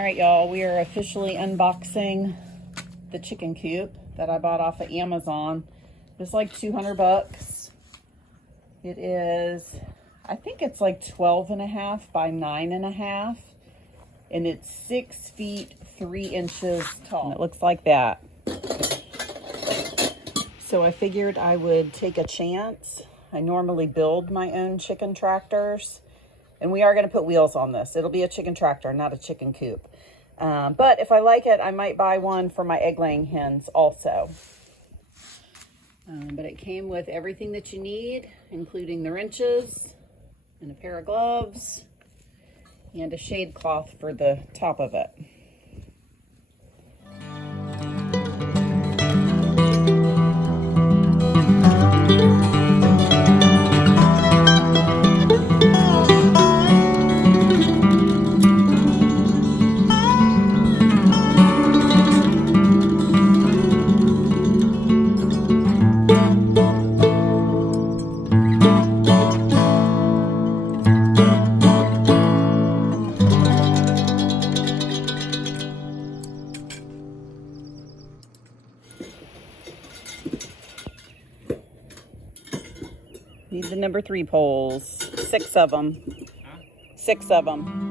All right, y'all, we are officially unboxing the chicken coop that I bought off of Amazon. It was like 200 bucks. It is, I think it's like 12.5 by 9.5, and it's 6 feet 3 inches tall. And it looks like that. So I figured I would take a chance. I normally build my own chicken tractors, and we are going to put wheels on this. It'll be a chicken tractor, not a chicken coop. But if I like it, I might buy one for my egg-laying hens also. But it came with everything that you need, including the wrenches and a pair of gloves and a shade cloth for the top of it. Need the number 3 poles. 6 of them. 6 of them.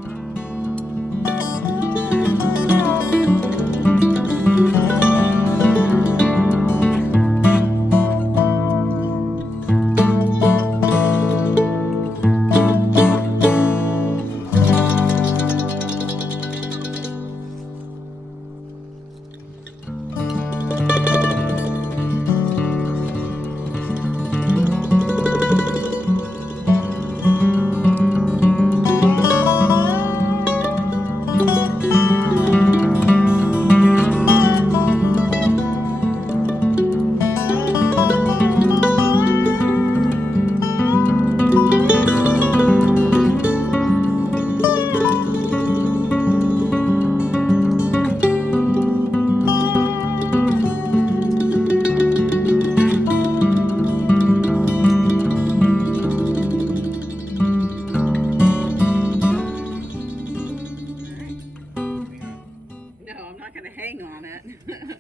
Hang on it.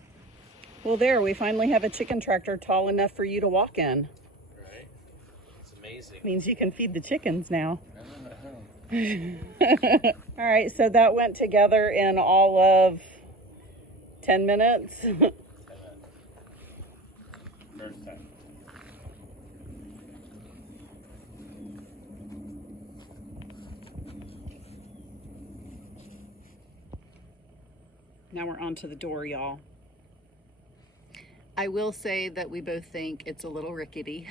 Well, there, we finally have a chicken tractor tall enough for you to walk in. Right. It's amazing. Means you can feed the chickens now. All right, so that went together in all of 10 minutes. First time. Now we're on to the door, y'all. I will say that we both think it's a little rickety.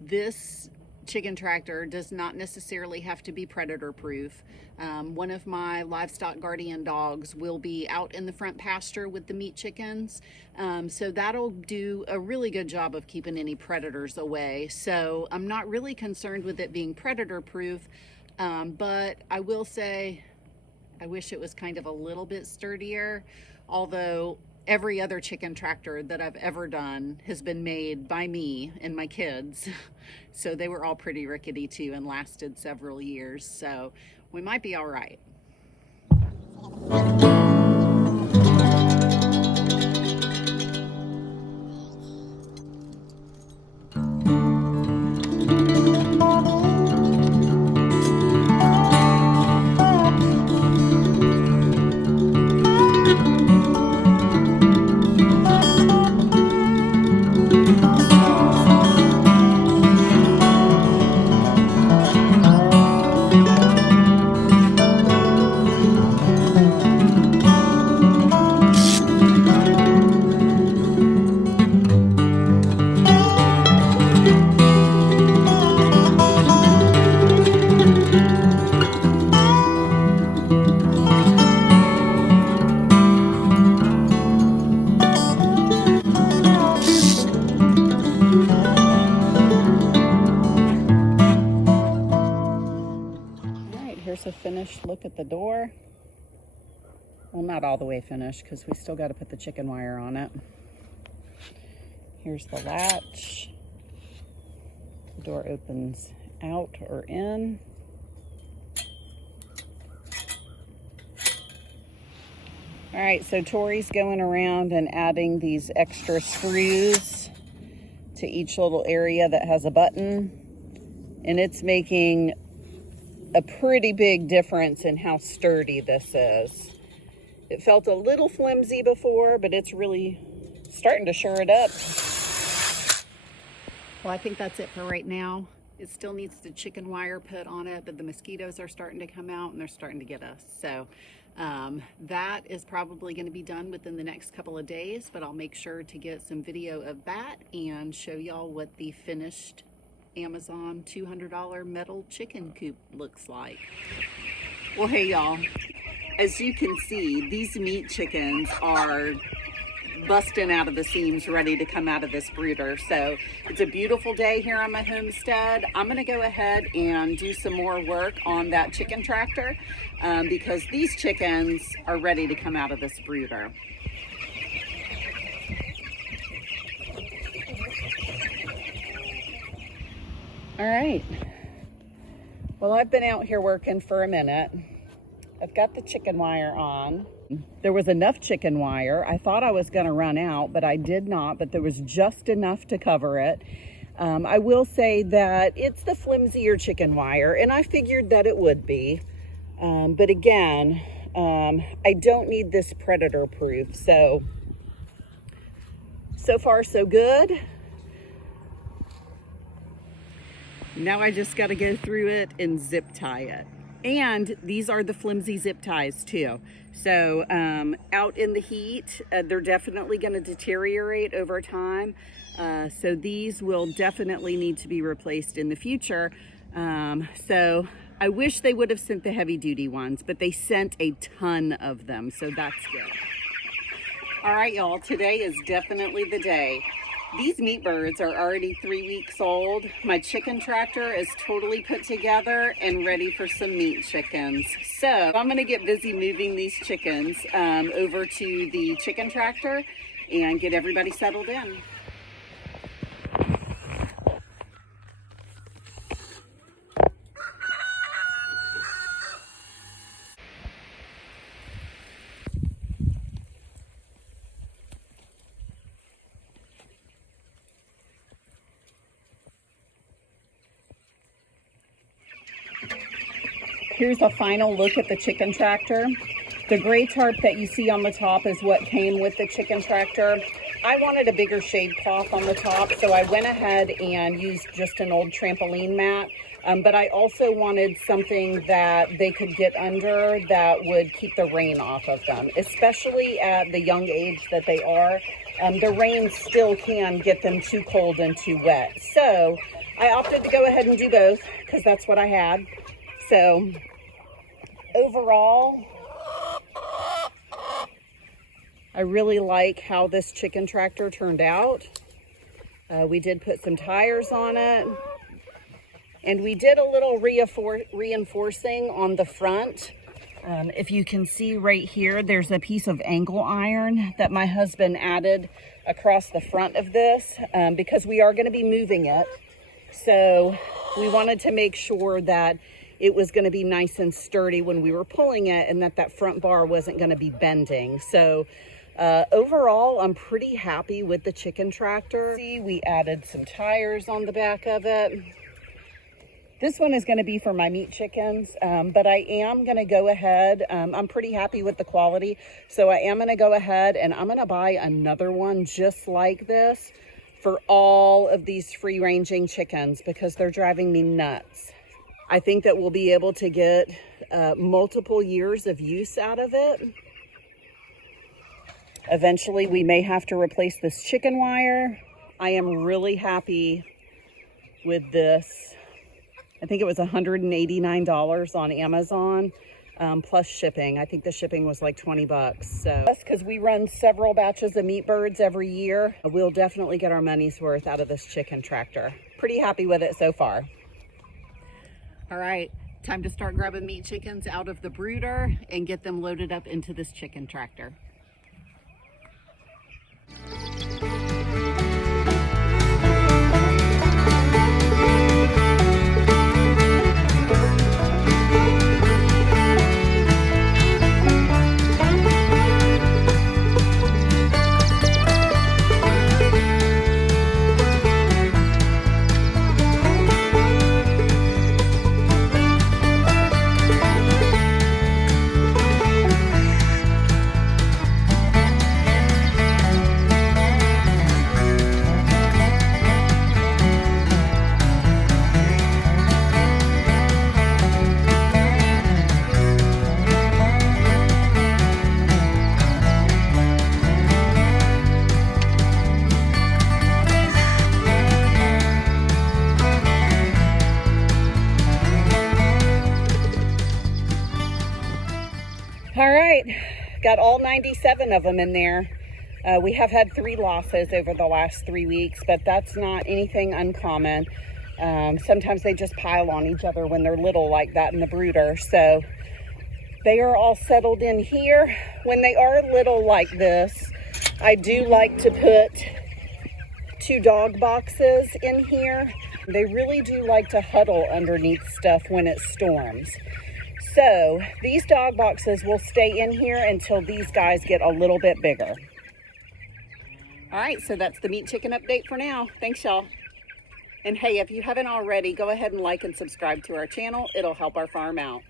This chicken tractor does not necessarily have to be predator proof. One of my livestock guardian dogs will be out in the front pasture with the meat chickens. So that'll do a really good job of keeping any predators away. So I'm not really concerned with it being predator proof, but I will say I wish it was kind of a little bit sturdier, although every other chicken tractor that I've ever done has been made by me and my kids. So they were all pretty rickety too and lasted several years. So we might be all right. Here's a finished look at the door. Well, not all the way finished because we still got to put the chicken wire on it. Here's the latch. The door opens out or in. All right, so Tori's going around and adding these extra screws to each little area that has a button, and it's making a pretty big difference in how sturdy this is. It felt a little flimsy before, but it's really starting to shore it up. Well, I think that's it for right now. It still needs the chicken wire put on it, but the mosquitoes are starting to come out and they're starting to get us. So that is probably going to be done within the next couple of days, but I'll make sure to get some video of that and show y'all what the finished Amazon $200 metal chicken coop looks like. Well, hey y'all, as you can see, these meat chickens are busting out of the seams, ready to come out of this brooder. So it's a beautiful day here on my homestead. I'm going to go ahead and do some more work on that chicken tractor because these chickens are ready to come out of this brooder. All right. Well, I've been out here working for a minute. I've got the chicken wire on. There was enough chicken wire. I thought I was going to run out, but I did not, but there was just enough to cover it. I will say that it's the flimsier chicken wire, and I figured that it would be. But again, I don't need this predator proof. So far so good. Now I just got to go through it and zip tie it. And these are the flimsy zip ties too. So out in the heat, they're definitely going to deteriorate over time. So these will definitely need to be replaced in the future. So I wish they would have sent the heavy duty ones, but they sent a ton of them. So that's good. All right, y'all, today is definitely the day. These meat birds are already 3 weeks old. My chicken tractor is totally put together and ready for some meat chickens. So I'm gonna get busy moving these chickens over to the chicken tractor and get everybody settled in. Here's a final look at the chicken tractor. The gray tarp that you see on the top is what came with the chicken tractor. I wanted a bigger shade cloth on the top, so I went ahead and used just an old trampoline mat. But I also wanted something that they could get under that would keep the rain off of them, especially at the young age that they are. The rain still can get them too cold and too wet. So I opted to go ahead and do both because that's what I had. So overall, I really like how this chicken tractor turned out. We did put some tires on it, and we did a little reinforcing on the front. If you can see right here, there's a piece of angle iron that my husband added across the front of this because we are going to be moving it. So we wanted to make sure that it was going to be nice and sturdy when we were pulling it, and that front bar wasn't going to be bending. So overall, I'm pretty happy with the chicken tractor. See, we added some tires on the back of it. This one is going to be for my meat chickens, but I am going to go ahead. I'm pretty happy with the quality, so I am going to go ahead and I'm going to buy another one just like this for all of these free-ranging chickens because they're driving me nuts. I think that we'll be able to get multiple years of use out of it. Eventually, we may have to replace this chicken wire. I am really happy with this. I think it was $189 on Amazon, plus shipping. I think the shipping was like 20 bucks. So that's because we run several batches of meat birds every year. We'll definitely get our money's worth out of this chicken tractor. Pretty happy with it so far. All right, time to start grabbing meat chickens out of the brooder and get them loaded up into this chicken tractor. All right, got all 97 of them in there. We have had 3 losses over the last 3 weeks, but that's not anything uncommon. Sometimes they just pile on each other when they're little like that in the brooder. So they are all settled in here. When they are little like this, I do like to put 2 dog boxes in here. They really do like to huddle underneath stuff when it storms. So these dog boxes will stay in here until these guys get a little bit bigger. All right, so that's the meat chicken update for now. Thanks, y'all. And hey, if you haven't already, go ahead and like and subscribe to our channel. It'll help our farm out.